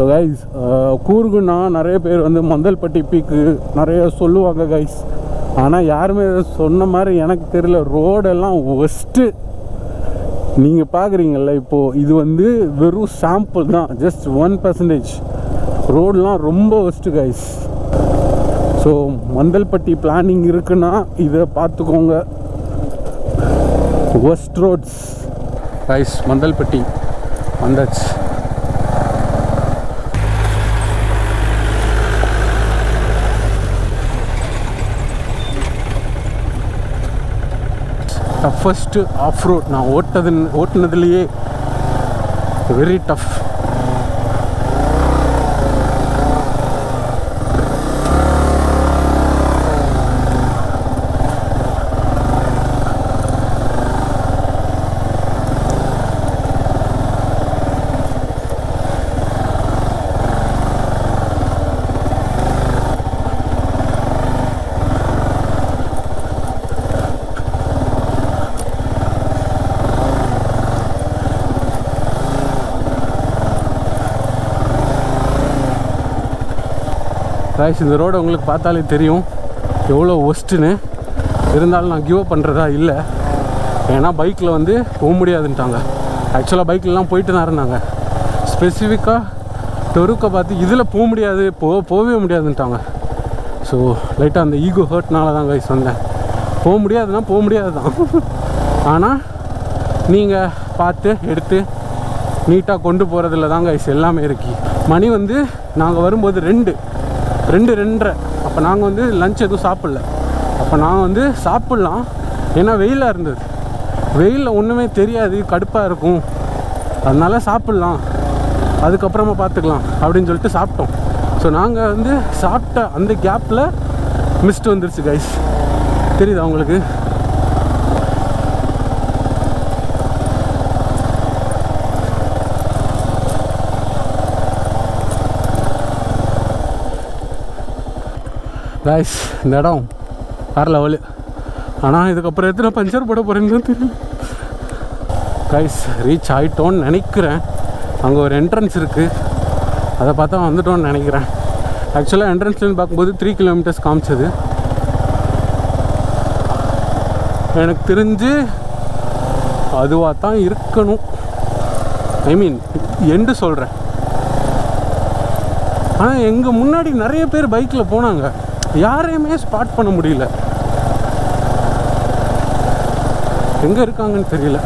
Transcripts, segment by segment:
So guys கூர்குன்னா நிறைய பேர் வந்து மந்தல்பட்டி பீக்கு நிறைய சொல்லுவாங்க கைஸ். ஆனால் யாருமே சொன்ன மாதிரி எனக்கு தெரியல. ரோடெல்லாம் ஒஸ்ட்டு. நீங்கள் பார்க்குறீங்கல்ல இப்போது, இது வந்து வெறும் சாம்பிள் தான், ஜஸ்ட் 1%. ரோடெலாம் ரொம்ப ஒஸ்ட்டு கைஸ். ஸோ மந்தல்பட்டி பிளானிங் இருக்குன்னா இதை பார்த்துக்கோங்க. Worst roads guys. மந்தல்பட்டி வந்தாச்சு. டஃபஸ்ட்டு ஆஃப் ரோட் நான் ஓட்டுனதுலேயே வெரி டஃப். கைஸ் இந்த ரோடு உங்களுக்கு பார்த்தாலே தெரியும் எவ்வளோ ஒஸ்ட்டுன்னு. இருந்தாலும் நான் கிவ் அப் பண்ணுறதா இல்லை. ஏன்னா பைக்கில் வந்து போக முடியாதுன்ட்டாங்க. ஆக்சுவலாக பைக்கிலலாம் போயிட்டு தான் இருந்தாங்க. ஸ்பெசிஃபிக்காக டொருக்கை பார்த்து இதில் போக முடியாது, போகவே முடியாதுன்ட்டாங்க. ஸோ லைட்டாக அந்த ஈகோ ஹர்ட்னால தான் கைஸ் வந்தேன். போக முடியாதுன்னா போக முடியாது தான். ஆனால் நீங்கள் பார்த்து எடுத்து நீட்டாக கொண்டு போகிறதுல தான் கைஸ் எல்லாமே இருக்கு. மணி வந்து நாங்கள் வரும்போது 2:30. அப்போ நாங்கள் வந்து லஞ்ச் எதுவும் சாப்பிட்ல. அப்போ நான் வந்து சாப்பிட்லாம், ஏன்னா வெயிலாக இருந்தது. வெயிலில் ஒன்றுமே தெரியாது, கடுப்பாக இருக்கும். அதனால சாப்பிட்லாம், அதுக்கப்புறமா பார்த்துக்கலாம் அப்படின்னு சொல்லிட்டு சாப்பிட்டோம். ஸோ நாங்கள் வந்து சாப்பிட்ட அந்த கேப்பில் மிஸ்ட் வந்துருச்சு கைஸ். தெரியுதா உங்களுக்கு? கைஸ் இந்த இடம் வேறு லெவலு. ஆனால் இதுக்கப்புறம் எத்தனை பஞ்சர் போட போகிறேன்னு தெரியல. கைஸ் ரீச் ஆகிட்டோன்னு நினைக்கிறேன். அங்கே ஒரு என்ட்ரன்ஸ் இருக்குது, அதை பார்த்தா வந்துட்டோன்னு நினைக்கிறேன். ஆக்சுவலாக என்ட்ரன்ஸ்லேருந்து பார்க்கும்போது 3 கிலோமீட்டர்ஸ் காமிச்சது. எனக்கு தெரிஞ்சு அதுவாக தான் இருக்கணும். ஐ மீன் எண்டு சொல்கிறேன். ஆனால் எங்கள் முன்னாடி நிறைய பேர் பைக்கில் போனாங்க, யாரையுமே ஸ்பாட் பண்ண முடியல. எங்கே இருக்காங்கன்னு தெரியல.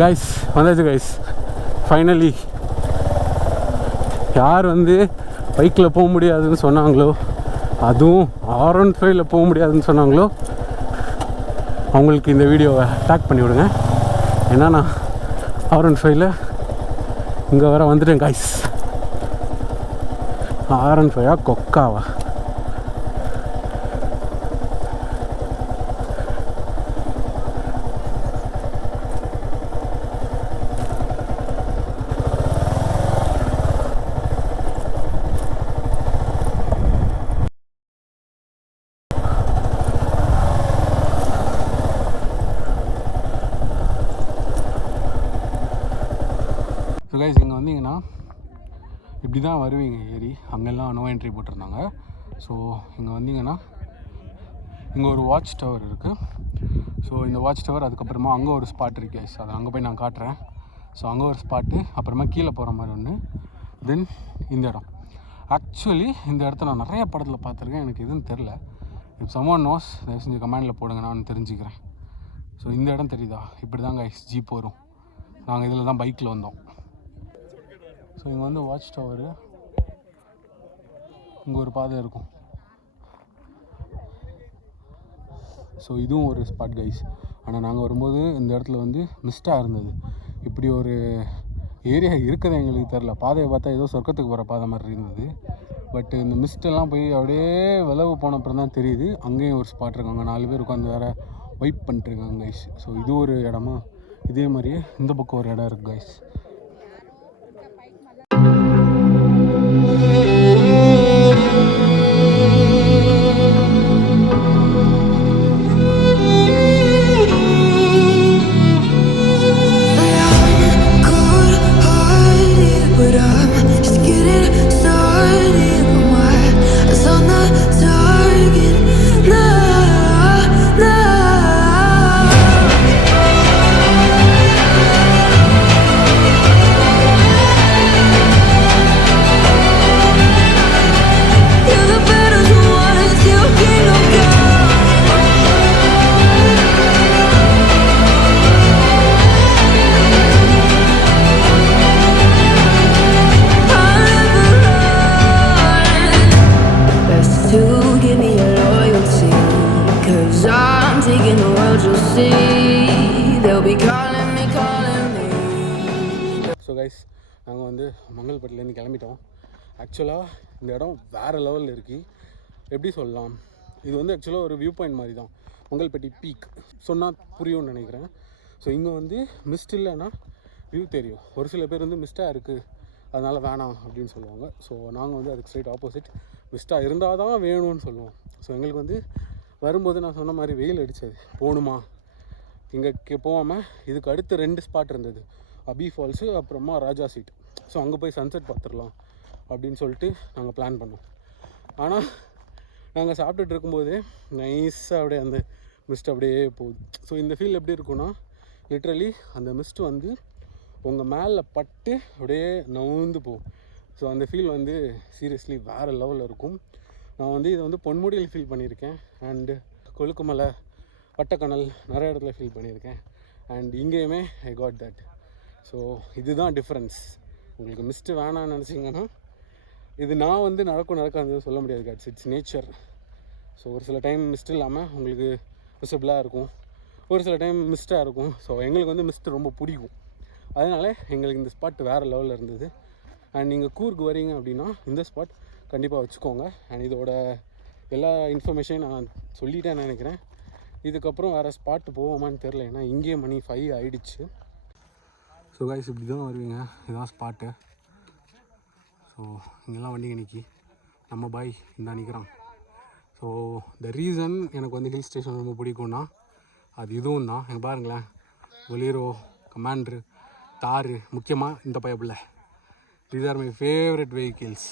கைஸ் வந்தாச்சு கைஸ் ஃபைனலி. யார் வந்து பைக்கில் போக முடியாதுன்னு சொன்னாங்களோ, அதுவும் R15 போக முடியாதுன்னு சொன்னாங்களோ, அவங்களுக்கு இந்த வீடியோவை டேக் பண்ணி விடுங்க. ஏன்னா நான் R15 இங்கே வர வந்துட்டேன் கைஸ். R15 கொக்காவா? ஸோ கைஸ் இங்கே வந்தீங்கன்னா இப்படி தான் வருவீங்க ஏறி. அங்கெல்லாம் நோ என்ட்ரி போட்டிருந்தாங்க. ஸோ இங்கே வந்தீங்கன்னா இங்கே ஒரு வாட்ச் டவர் இருக்குது. ஸோ இந்த வாட்ச் டவர், அதுக்கப்புறமா அங்கே ஒரு ஸ்பாட் இருக்குது கைஸ். அதை அங்கே போய் நான் காட்டுறேன். ஸோ அங்கே ஒரு ஸ்பாட்டு, அப்புறமா கீழே போகிற மாதிரி ஒன்று, தென் இந்த இடம். ஆக்சுவலி இந்த இடத்த நான் நிறைய படத்தில் பார்த்துருக்கேன், எனக்கு எதுவும் தெரில. இப் சம்ஒன் நோஸ் தயவு செஞ்சு கமெண்டில் போடுங்க, நான் தெரிஞ்சுக்கிறேன். ஸோ இந்த இடம் தெரியுதா? இப்படி தான் கைஸ் ஜீப் வரும். நாங்கள் இதில் தான் பைக்கில் வந்தோம். ஸோ இங்கே வந்து வாட்ச் டவரு, இங்கே ஒரு பாதை இருக்கும். ஸோ இதுவும் ஒரு ஸ்பாட் கைஸ். ஆனால் நாங்கள் வரும்போது இந்த இடத்துல வந்து மிஸ்டாக இருந்தது. இப்படி ஒரு ஏரியா இருக்கிறது எங்களுக்கு தெரில. பாதையை பார்த்தா ஏதோ சொர்க்கத்துக்கு போகிற பாதை மாதிரி இருந்தது. பட் இந்த மிஸ்டெல்லாம் போய் அப்படியே விளவு போன அப்புறம் தான் தெரியுது அங்கேயும் ஒரு ஸ்பாட் இருக்காங்க. 4 பேர் உட்காந்து வேறு வைப் பண்ணிட்டுருக்காங்க கைஸ். ஸோ இது ஒரு இடமா, இதே மாதிரியே இந்த பக்கம் ஒரு இடம் இருக்குது கைஸ். ஸோ கைஸ், நாங்கள் வந்து மங்கல்பட்டிலேருந்து கிளம்பிட்டோம். ஆக்சுவலாக இந்த இடம் வேறு லெவலில் இருக்குது. எப்படி சொல்லலாம், இது வந்து ஆக்சுவலாக ஒரு வியூ பாயிண்ட் மாதிரி தான். மங்கல்பட்டி பீக் சொன்னால் புரியும்னு நினைக்கிறேன். ஸோ இங்கே வந்து மிஸ்ட் இல்லைன்னா வியூ தெரியும். ஒரு சில பேர் வந்து மிஸ்டாக இருக்குது அதனால் வேணாம் அப்படின்னு சொல்லுவாங்க. ஸோ நாங்கள் வந்து அதுக்கு ஸ்ட்ரைட் ஆப்போசிட், மிஸ்டாக இருந்தால் தான் வேணும்னு சொல்லுவோம். ஸோ எங்களுக்கு வந்து வரும்போது நான் சொன்ன மாதிரி வெயில் அடித்தது, போகணுமா இங்கே போகாமல் இதுக்கு அடுத்து 2 ஸ்பாட் இருந்தது, அபி ஃபால்ஸு அப்புறமா ராஜா சீட். ஸோ அங்கே போய் சன்செட் பார்த்துடலாம் அப்படின்னு சொல்லிட்டு நாங்கள் பிளான் பண்ணோம். ஆனால் நாங்கள் சாப்பிட்டுட்டு இருக்கும்போதே நைஸாக அப்படியே அந்த மிஸ்ட் அப்படியே போகுது. ஸோ இந்த ஃபீல் எப்படி இருக்குன்னா, லிட்ரலி அந்த மிஸ்ட் வந்து உங்கள் மேலே பட்டு அப்படியே நவுந்து போகும். ஸோ அந்த ஃபீல் வந்து சீரியஸ்லி வேறு லெவலில் இருக்கும். நான் வந்து இதை வந்து பொன்முடியில் ஃபீல் பண்ணியிருக்கேன், அண்டு கொழுக்குமலை, வட்டக்கணல் நிறைய இடத்துல ஃபீல் பண்ணியிருக்கேன். அண்ட் இங்கேயுமே ஐ காட் தட். ஸோ இதுதான் டிஃப்ரென்ஸ். உங்களுக்கு மிஸ்ட்டு வேணான்னு நினச்சிங்கன்னா இது நான் வந்து நடக்காது சொல்ல முடியாது காட்ஸ், இட்ஸ் நேச்சர். ஸோ ஒரு சில டைம் மிஸ்ட் இல்லாமல் உங்களுக்கு விசிபிளாக இருக்கும், ஒரு சில டைம் மிஸ்ட்டாக இருக்கும். ஸோ எங்களுக்கு வந்து மிஸ்ட்டு ரொம்ப பிடிக்கும், அதனால் எங்களுக்கு இந்த ஸ்பாட் வேறு லெவலில் இருந்தது. அண்ட் நீங்கள் கூர்க்கு வரீங்க அப்படின்னா இந்த ஸ்பாட் கண்டிப்பாக வச்சுக்கோங்க. அண்ட் இதோட எல்லா இன்ஃபர்மேஷனையும் நான் சொல்லிட்டேன்னு நினைக்கிறேன். இதுக்கப்புறம் வேறு ஸ்பாட்டு போவோமான்னு தெரில, ஏன்னா இங்கேயே மணி 5 ஆகிடுச்சு. ஸோ கைஸ், இப்படி தான் வருவீங்க, இதுதான் ஸ்பாட்டு. ஸோ இங்கெல்லாம் வண்டிங்க நிற்கி, நம்ம பாய் இந்த நிற்கிறான். ஸோ த ரீசன் எனக்கு வந்து ஹில் ஸ்டேஷன் ரொம்ப பிடிக்கும்னா அது இதுவும் தான். எனக்கு பாருங்களேன், பொலீரோ, கமாண்ட்ரு, தார், முக்கியமாக இந்த பைப்பில், these are my favourite vehicles.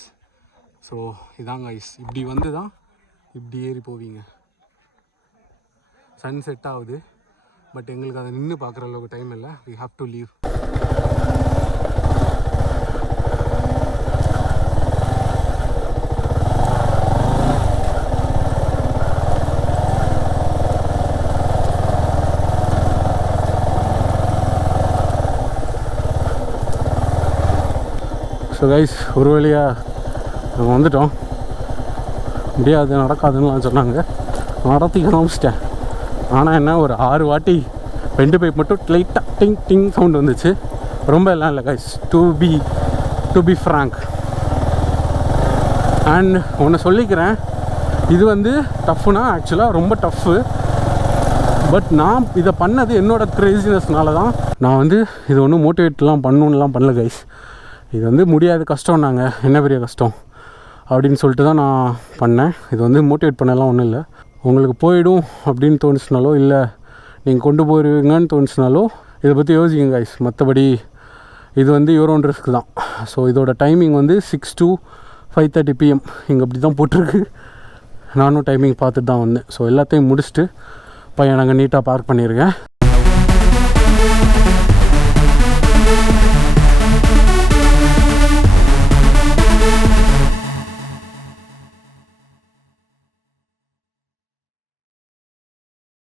So இதாங்க கைஸ், இப்படி வந்து தான் இப்படி ஏறி போவீங்க. சன் செட் ஆகுது, பட் எங்களுக்கு அதை நின்று பார்க்குற அளவுக்கு டைம் இல்லை. We have to leave. So guys, ஒரு வழியாக நாங்கள் வந்துட்டோம். முடியாது, நடக்காதுன்னு சொன்னாங்க, நடத்தி காமிச்சிட்டேன். ஆனால் என்ன, ஒரு 6 வாட்டி 2 பைப் மட்டும் லைட்டாக டிங் டிங் சவுண்ட் வந்துச்சு. ரொம்ப எல்லாம் இல்லை guys, to be frank. And ஒன்று சொல்லிக்கிறேன், இது வந்து டஃப்னா ஆக்சுவலாக ரொம்ப டஃப்பு. பட் நான் இதை பண்ணது என்னோடய க்ரேசினஸ்னால தான். நான் வந்து இது ஒன்றும் மோட்டிவேட்லாம் பண்ணல கைஸ். இது வந்து முடியாது, கஷ்டம்னாங்க, என்ன பெரிய கஷ்டம் அப்படின்னு சொல்லிட்டு தான் நான் பண்ணேன். இது வந்து மோட்டிவேட் பண்ணலாம் ஒன்றும் இல்லை. உங்களுக்கு போயிடும் அப்படின்னு தோணுச்சுனாலோ, இல்லை நீங்கள் கொண்டு போயிடுவீங்கன்னு தோணுச்சுனாலோ இதை பற்றி யோசிங்க கைஸ். மற்றபடி இது வந்து யுவர் ஓன் ரிஸ்க் தான். ஸோ இதோட டைமிங் வந்து 6 to 5:30 PM இங்கே அப்படி தான் போட்டிருக்கு. நானும் டைமிங் பார்த்துட்டு தான் வந்தேன். ஸோ எல்லாத்தையும் முடிச்சுட்டு பையன் நாங்கள் நீட்டாக பார்க் பண்ணியிருக்கேன்.